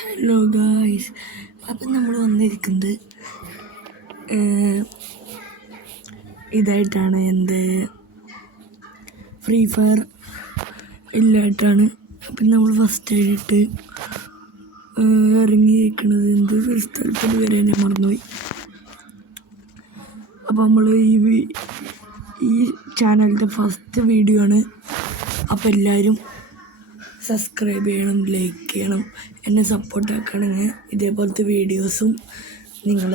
Hello guys, അപ്പം നമ്മൾ വന്നിരിക്കുന്നത് ഇതായിട്ടാണ്. ഫ്രീ ഫയർ ഇല്ലായിട്ടാണ്. അപ്പം നമ്മൾ ഫസ്റ്റായിട്ട് ഇറങ്ങിയിരിക്കുന്നത് സ്ഥലത്തിന് വരെ ഞാൻ മറന്നുപോയി. അപ്പോൾ നമ്മൾ ഈ ചാനലിൻ്റെ ഫസ്റ്റ് വീഡിയോ ആണ്. അപ്പോൾ എല്ലാവരും സബ്സ്ക്രൈബ് ചെയ്യണം, ലൈക്ക് ചെയ്യണം, എന്നെ സപ്പോർട്ടാക്കണമെങ്കിൽ ഇതേപോലത്തെ വീഡിയോസും നിങ്ങൾ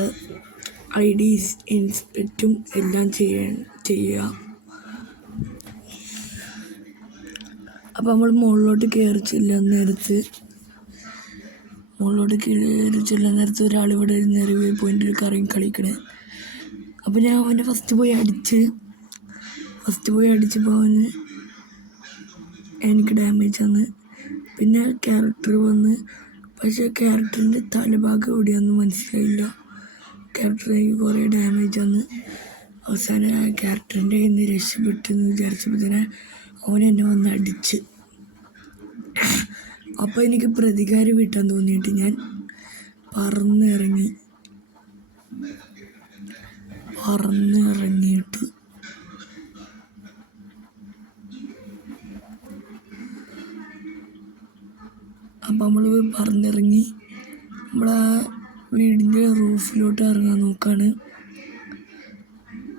ഐഡീസ് ഇൻസ്പെക്റ്റും എല്ലാം ചെയ്യുക. അപ്പോൾ നമ്മൾ മുകളിലോട്ട് കയറി ചെല്ലാൻ നേരത്ത് ഒരാളിവിടെ റിവ്യൂ പോയിന്റിൽ കറങ്ങി കളിക്കണേ. അപ്പോൾ ഞാൻ അവൻ്റെ ഫസ്റ്റ് പോയി അടിച്ചപ്പോൾ അവന് എനിക്ക് ഡാമേജ് വന്ന്. പിന്നെ ക്യാരക്ടർ വന്ന്, പക്ഷേ ക്യാരക്ടറിൻ്റെ തലഭാഗം എവിടെയാണെന്ന് മനസ്സിലായില്ല. ക്യാരക്ടറിന് കുറേ ഡാമേജ് വന്ന്. അവസാനം ആ ക്യാരക്ടറിൻ്റെ കയ്യിൽ നിന്ന് രക്ഷപ്പെട്ടെന്ന് വിചാരിച്ചപ്പോൾ തന്നെ അവനെന്നെ വന്ന് അടിച്ച്. അപ്പോൾ എനിക്ക് പ്രതികാരം വീട്ടാൻ തോന്നിയിട്ട് ഞാൻ പറന്നിറങ്ങിയിട്ട് അപ്പം നമ്മൾ പറന്നിറങ്ങി നമ്മളെ വീടിൻ്റെ റൂഫിലോട്ട് ഇറങ്ങാൻ നോക്കാണ്.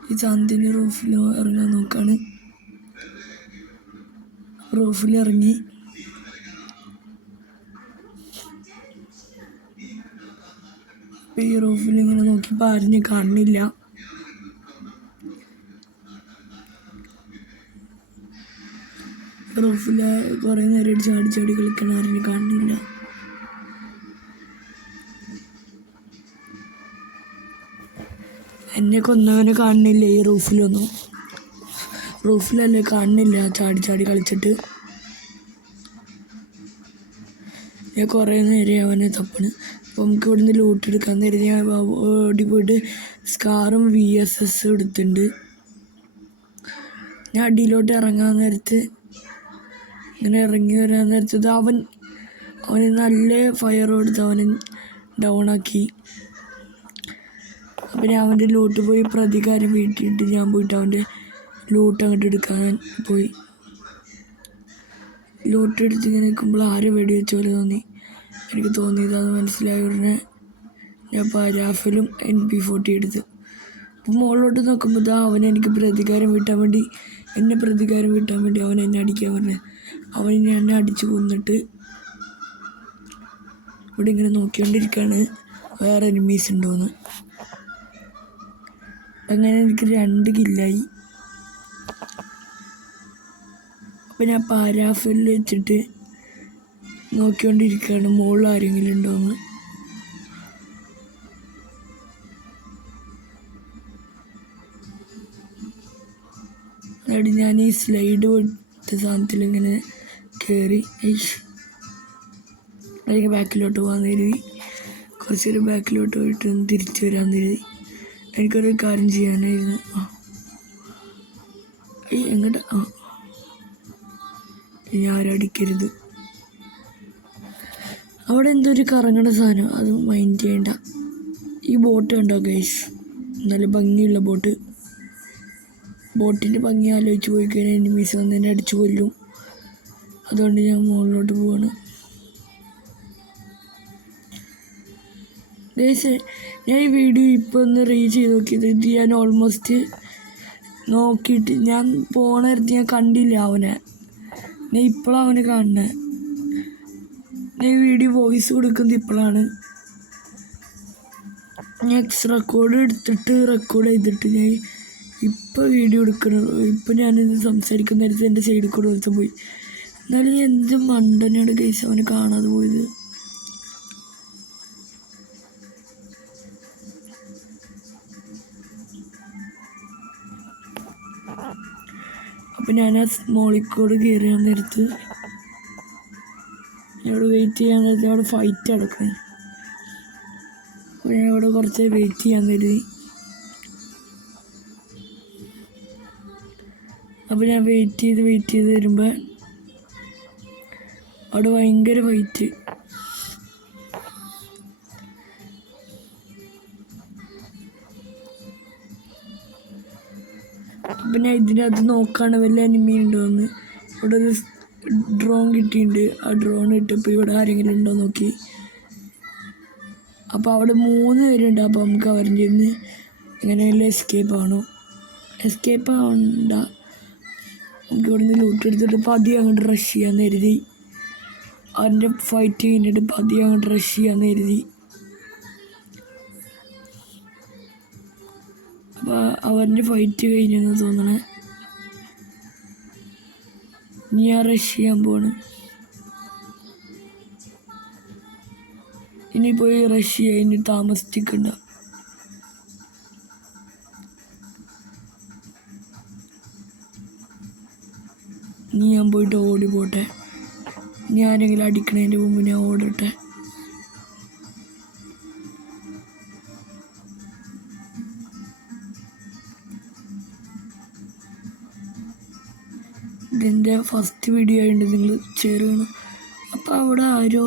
ഈ ചാന്തിൻ്റെ റൂഫിലോ ഇറങ്ങാൻ നോക്കാണ്. റൂഫിലിറങ്ങി ഈ റൂഫിലിങ്ങനെ നോക്കിയപ്പോൾ ആരും കാണുന്നില്ല. റൂഫിൽ കുറേ നേരം ചാടി കളിക്കണ ആരും കാണുന്നില്ല. എന്നെ കൊന്നവനെ കാണുന്നില്ല. ഈ റൂഫിലല്ലേ കാണുന്നില്ല. ചാടി കളിച്ചിട്ട് ഞാൻ കുറേ നേരം അവനെ തപ്പണ്. അപ്പോൾ നമുക്ക് ഇവിടുന്ന് ലൂട്ട് എടുക്കാൻ നേരം ഞാൻ ഓടി പോയിട്ട് സ്കാറും VSS എടുത്തിട്ടുണ്ട്. ഞാൻ അടിയിലോട്ട് ഇറങ്ങാൻ നേരത്ത് ഇങ്ങനെ ഇറങ്ങി വരാൻ നേരത്തത് അവന് നല്ല ഫയർ കൊടുത്ത് അവനെ ഡൗണാക്കി. അപ്പം ഞാൻ അവൻ്റെ ലൂട്ട് പോയി പ്രതികാരം വീട്ടിയിട്ട് ഞാൻ പോയിട്ട് അവൻ്റെ ലൂട്ട് അങ്ങോട്ട് എടുക്കാൻ പോയി. ലൂട്ട് എടുത്ത് ഇങ്ങനെ നിൽക്കുമ്പോൾ ആരും വെടിവെച്ച പോലെ തോന്നി. എനിക്ക് തോന്നിയത് അത് മനസ്സിലായ ഉടനെ ഞാൻ രാഫലും MP40 എടുത്ത്. അപ്പം മുകളിലോട്ട് നോക്കുമ്പോൾ അവനെനിക്ക് പ്രതികാരം വീട്ടാൻ വേണ്ടി അവൻ എന്നെ അടിക്കാൻ പറഞ്ഞു. അവൻ എന്നെ അടിച്ച് കൊന്നിട്ട് ഇവിടെ ഇങ്ങനെ നോക്കിക്കൊണ്ടിരിക്കുകയാണ് വേറെ എനിമീസ് ഉണ്ടോയെന്ന്. അങ്ങനെ എനിക്ക് 2 കില്ലായി. അപ്പം ഞാൻ പാരാഫിൽ വെച്ചിട്ട് നോക്കിക്കൊണ്ടിരിക്കുകയാണ് മുകളിൽ ആരെങ്കിലും ഉണ്ടോയെന്ന്. എന്നിട്ട് ഞാൻ ഈ സ്ലൈഡ് വിട്ട സാധനത്തിൽ ഇങ്ങനെ കയറി എനിക്ക് ബാക്കിലോട്ട് പോകാൻ കരുതി. കുറച്ചൊരു ബാക്കിലോട്ട് പോയിട്ട് തിരിച്ചു വരാൻ കരുതി. എനിക്കൊരു കാര്യം ചെയ്യാനായിരുന്നു. എങ്ങോട്ട് ഞാൻ അടിക്കരുത്. അവിടെ എന്തൊരു കറങ്ങണ സാധനം, അത് മൈൻഡ് ചെയ്യണ്ട. ഈ ബോട്ട് കണ്ടോ ഗൈസ്, നല്ല ഭംഗിയുള്ള ബോട്ടിൻ്റെ ഭംഗി ആലോചിച്ച് പോയി കഴിഞ്ഞാൽ എനിമീസ് വന്ന് എന്നെ അടിച്ചു കൊല്ലും. അതുകൊണ്ട് ഞാൻ മുകളിലോട്ട് പോവാണ്. ഗൈസ്, ഞാൻ ഈ വീഡിയോ ഇപ്പോൾ ഒന്ന് റീച്ച് ചെയ്ത് നോക്കിയത്. ഇത് ഞാൻ ഓൾമോസ്റ്റ് നോക്കിയിട്ട് ഞാൻ പോണടുത്ത് ഞാൻ കണ്ടില്ല അവനെ. ഞാൻ ഇപ്പോഴാണ് അവനെ കാണുന്നത്. ഞാൻ ഈ വീഡിയോ വോയിസ് കൊടുക്കുന്നത് ഇപ്പോഴാണ്. ഞാൻ റെക്കോർഡ് ചെയ്തിട്ട് ഞാൻ ഇപ്പോൾ വീഡിയോ എടുക്കണം. ഇപ്പോൾ ഞാനിത് സംസാരിക്കുന്ന നേരത്തെ എൻ്റെ സൈഡിൽ കൂടെ ഒരുത്തം പോയി. എന്നാലും എന്ത് മണ്ടനാണ് ഗൈസ് അവനെ കാണാതെ പോയത്. അപ്പം ഞാൻ ആ മോളിക്കോട് കയറി നേരത്ത് ഇവിടെ വെയിറ്റ് ചെയ്യാൻ നേരത്തെ അവിടെ ഫൈറ്റ് നടക്കും. അപ്പോൾ ഞാൻ ഇവിടെ കുറച്ച് വെയിറ്റ് ചെയ്യാൻ കരുതി. അപ്പോൾ ഞാൻ വെയിറ്റ് ചെയ്ത് വരുമ്പോൾ അവിടെ ഭയങ്കര ഫൈറ്റ്. അപ്പം ഞാൻ ഇതിനകത്ത് നോക്കുകയാണ് വല്ല എനിമി ഉണ്ടോയെന്ന്. ഇവിടെ ഒരു ഡ്രോൺ കിട്ടിയിട്ടുണ്ട്. ആ ഡ്രോൺ ഇട്ടപ്പോൾ ഇവിടെ ആരെങ്കിലും ഉണ്ടോ നോക്കി. അപ്പോൾ അവിടെ 3 പേരുണ്ട്. അപ്പോൾ നമുക്ക് അവരുടെ നിന്ന് എങ്ങനെയല്ല എസ്കേപ്പ് ആവണോ. എസ്കേപ്പ് ആവണ്ട, നമുക്ക് ഇവിടെ നിന്ന് ലൂട്ട് എടുത്തിട്ട് പതിയെ അങ്ങോട്ട് റഷ് ചെയ്യാമെന്ന് കരുതി. അവൻ്റെ ഫൈറ്റ് കഴിഞ്ഞിട്ട് പതിയെ അങ്ങോട്ട് റഷ് ചെയ്യാമെന്ന് കരുതി. അപ്പോൾ അവൻ്റെ ഫൈറ്റ് കഴിഞ്ഞെന്ന് തോന്നണേ. ഞാൻ റഷ് ചെയ്യാൻ പോവാണ്. ഇനി പോയി റഷ് ചെയ്യാൻ ഇനി താമസിക്കണ്ട. ഇനി ഞാൻ പോയിട്ട് ഓടി പോട്ടെ. ഇനി ആരെങ്കിലും അടിക്കണതിൻ്റെ മുമ്പ് ഞാൻ ഓടട്ടെ. ഇതിൻ്റെ ഫസ്റ്റ് വീഡിയോ ആയിട്ട് നിങ്ങൾ ചേരുകയാണ്. അപ്പോൾ അവിടെ ആരോ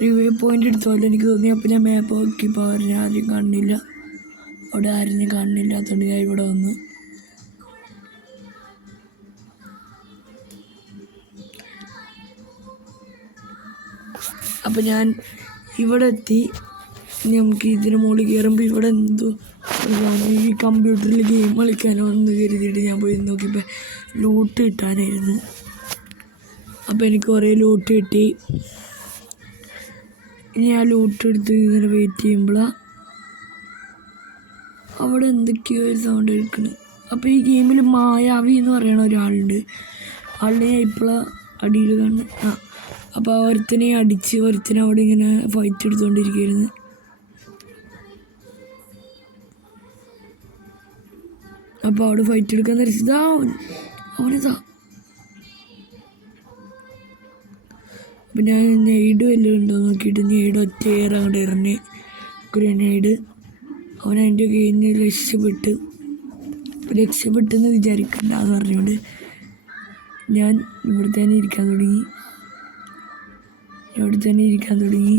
റിവ്യൂ പോയിൻ്റ് എടുത്ത പോലെ എനിക്ക് തോന്നി. അപ്പോൾ ഞാൻ മാപ്പ് നോക്കിയപ്പോൾ അവരെ ആരും കാണുന്നില്ല. അവിടെ ആരും കാണുന്നില്ലാത്തതുകൊണ്ട് ഞാൻ ഇവിടെ വന്നു. അപ്പോൾ ഞാൻ ഇവിടെ എത്തി. നമുക്ക് ഇതിന് മുകളിൽ കയറുമ്പോൾ ഇവിടെ എന്തോ ഈ കമ്പ്യൂട്ടറിൽ ഗെയിം കളിക്കാനോ എന്ന് കരുതിയിട്ട് ഞാൻ പോയി നോക്കിയപ്പോൾ ലൂട്ട് കിട്ടാനായിരുന്നു. അപ്പോൾ എനിക്ക് കുറേ ലൂട്ട് കിട്ടി. ഇനി ആ ലൂട്ട് എടുത്ത് ഇങ്ങനെ വെയിറ്റ് ചെയ്യുമ്പോഴാണ് അവിടെ എന്തൊക്കെയോ ഒരു സൗണ്ട് കേൾക്കുന്നത്. അപ്പോൾ ഈ ഗെയിമിൽ മായാവി എന്ന് പറയുന്ന ഒരാളുണ്ട്. ആളിനെ ഞാൻ ഇപ്പോഴാണ് അടിയിൽ കാണുന്നത്. അപ്പോൾ ഒരുത്തനെ അടിച്ച് ഒരുത്തനെ അവിടെ ഇങ്ങനെ ഫൈറ്റ് എടുത്തുകൊണ്ടിരിക്കുകയായിരുന്നു. അപ്പോൾ അവിടെ ഫൈറ്റ് എടുക്കാൻ നേരിച്ചതാ അവനിതാ. അപ്പം ഞാൻ നെയ്ഡ് വല്ലതും ഉണ്ടോ നോക്കിയിട്ട് നെയ്ഡ് ഒറ്റ അങ്ങോട്ട് എറിഞ്ഞ് ഗ്രനേഡ് അവൻ അതിൻ്റെ കയ്യിൽ നിന്ന് രക്ഷപ്പെട്ടെന്ന് വിചാരിക്കണ്ടെന്ന് പറഞ്ഞുകൊണ്ട് ഞാൻ ഇവിടെ തന്നെ ഇരിക്കാൻ തുടങ്ങി.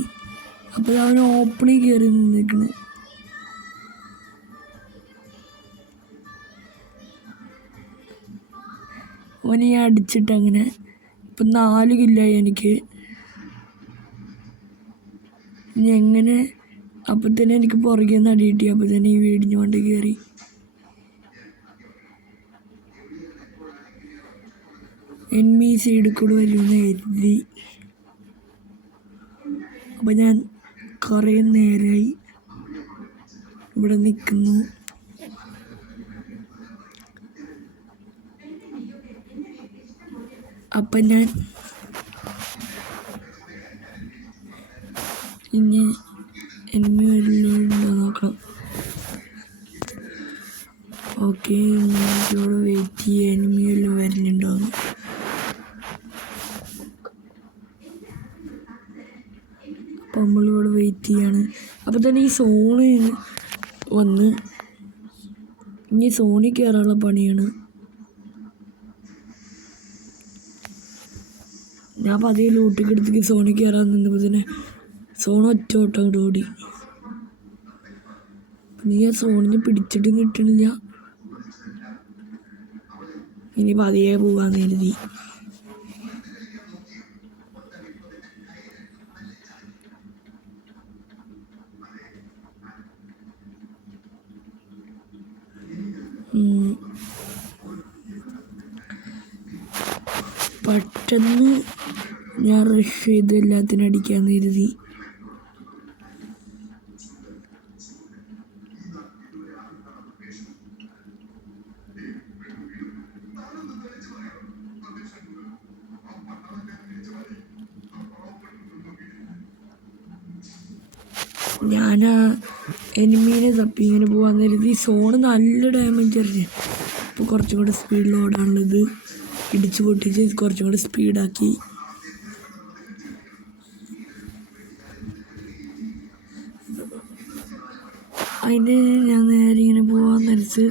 അപ്പോൾ അവൻ ഓപ്പണിൽ കയറി നിൽക്കണ്. അവനെ ഞാൻ അടിച്ചിട്ട് അങ്ങനെ ഇപ്പം 4 കില്ലായി എനിക്ക്. ഇനി എങ്ങനെ അപ്പം തന്നെ എനിക്ക് പുറകെ നിന്ന് അടി കിട്ടി. അപ്പം തന്നെ ഈ വീടിന് കൊണ്ട് കയറി. എനിമി സൈഡിൽ കൂടെ വരുമെന്ന് കരുതി. അപ്പം ഞാൻ കുറേ നേരമായി ഇവിടെ നിൽക്കുന്നു. അപ്പം ഞാൻ ഇനി എനിമി വല്ലതുണ്ടോ നോക്കണം. ഓക്കെ, ഇവിടെ വെയിറ്റ് ചെയ്യുക എനിമി വല്ലതും വരുന്നുണ്ടോയെന്ന്. അപ്പം നമ്മളിവിടെ വെയിറ്റ് ചെയ്യാണ്. അപ്പോൾ തന്നെ ഈ സോണ് വന്ന് ഇനി സോണിൽ കയറാനുള്ള പണിയാണ്. ഞാൻ പതിയെ ലൂട്ടൊക്കെ എടുത്തേക്ക് സോണിൽ കയറാൻ നിന്നപ്പോൾ തന്നെ സോൺ ഒറ്റ ഓട്ടം അങ്ങോട്ട് ഓടി. പിന്നെ ഞാൻ സോണിന് പിടിച്ചിട്ട് കിട്ടണില്ല. ഇനി പതിയെ പോകാമെന്ന് കരുതി. പെട്ടെന്ന് ഞാൻ റഷ് ചെയ്ത് എല്ലാത്തിനും അടിക്കാമെന്ന് കരുതി. ഞാൻ എനിമീനെ തപ്പി ഇങ്ങനെ പോകാൻ കരുതി. സോണ് നല്ല ഡാമേജ് അറിഞ്ഞു. അപ്പോൾ കുറച്ചും കൂടെ സ്പീഡിൽ ഓടാനുള്ളത് ഇടിച്ച് പൊട്ടിച്ച് കുറച്ചും കൂടെ സ്പീഡാക്കി. അതിന് ഞാൻ നേരെ ഇങ്ങനെ പോകാൻ നേരത്ത്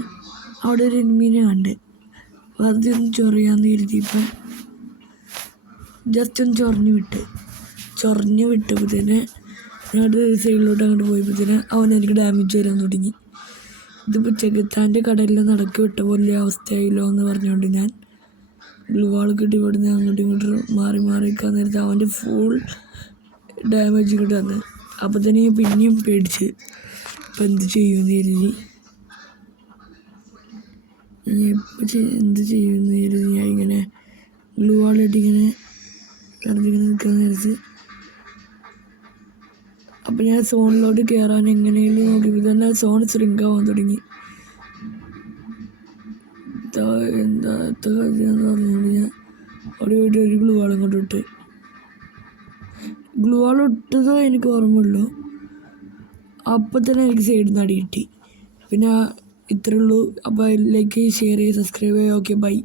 അവിടെ ഒരു എനിമീനെ കണ്ട്. വെറുതെ ഒന്ന് ചൊറിയാന്ന് കരുതിയപ്പം ജസ്റ്റ് ഒന്ന് ചൊറിഞ്ഞ് വിട്ടപ്പോൾ തന്നെ ഞങ്ങളുടെ സൈഡിലോട്ട് അങ്ങോട്ട് പോയപ്പോൾ തന്നെ അവൻ എനിക്ക് ഡാമേജ് വരാൻ തുടങ്ങി. ഇതിപ്പോൾ ചെകുത്താൻ്റെ കടലിൽ നടക്കി വിട്ട പോലെ അവസ്ഥയായില്ലോ എന്ന് പറഞ്ഞുകൊണ്ട് ഞാൻ ഗ്ലൂ വാൾ കിട്ടി ഇവിടുന്ന് അങ്ങോട്ടും ഇങ്ങോട്ടും മാറി മാറിക്കാൻ നേരത്തെ അവൻ്റെ ഫുൾ ഡാമേജ് ഇങ്ങോട്ട് വന്ന്. അപ്പോൾ തന്നെ ഞാൻ പിന്നെയും പേടിച്ച് ഇപ്പം എന്ത് ചെയ്യുമെന്ന് കരുതി എന്ത് ചെയ്യുമെന്ന് കരുതി ഞാൻ ഇങ്ങനെ ഗ്ലൂ വാളിട്ട് ഇങ്ങനെ കിടന്നിങ്ങനെ നിൽക്കാൻ നേരത്ത് അപ്പം ഞാൻ സോണിലോട്ട് കയറാൻ എങ്ങനെയും നോക്കിയപ്പോൾ തന്നെ സോൺ ശൃംഗാവാൻ തുടങ്ങി. എന്താ എന്ന് പറഞ്ഞുകൊണ്ട് ഞാൻ അവിടെ പോയിട്ട് ഒരു ഗ്ലൂ വാൾ ഇങ്ങോട്ട് ഇട്ട്. ഗ്ലൂ വാൾ ഇട്ടതോ എനിക്ക് ഓർമ്മയുള്ളൂ. അപ്പം തന്നെ എനിക്ക് സൈഡിൽ നിന്ന് അടി കിട്ടി. പിന്നെ ഇത്രയേ ഉള്ളൂ. അപ്പോൾ ലൈക്ക് ഷെയർ ചെയ്യുക, സബ്സ്ക്രൈബ് ചെയ്യുക. Okay, by.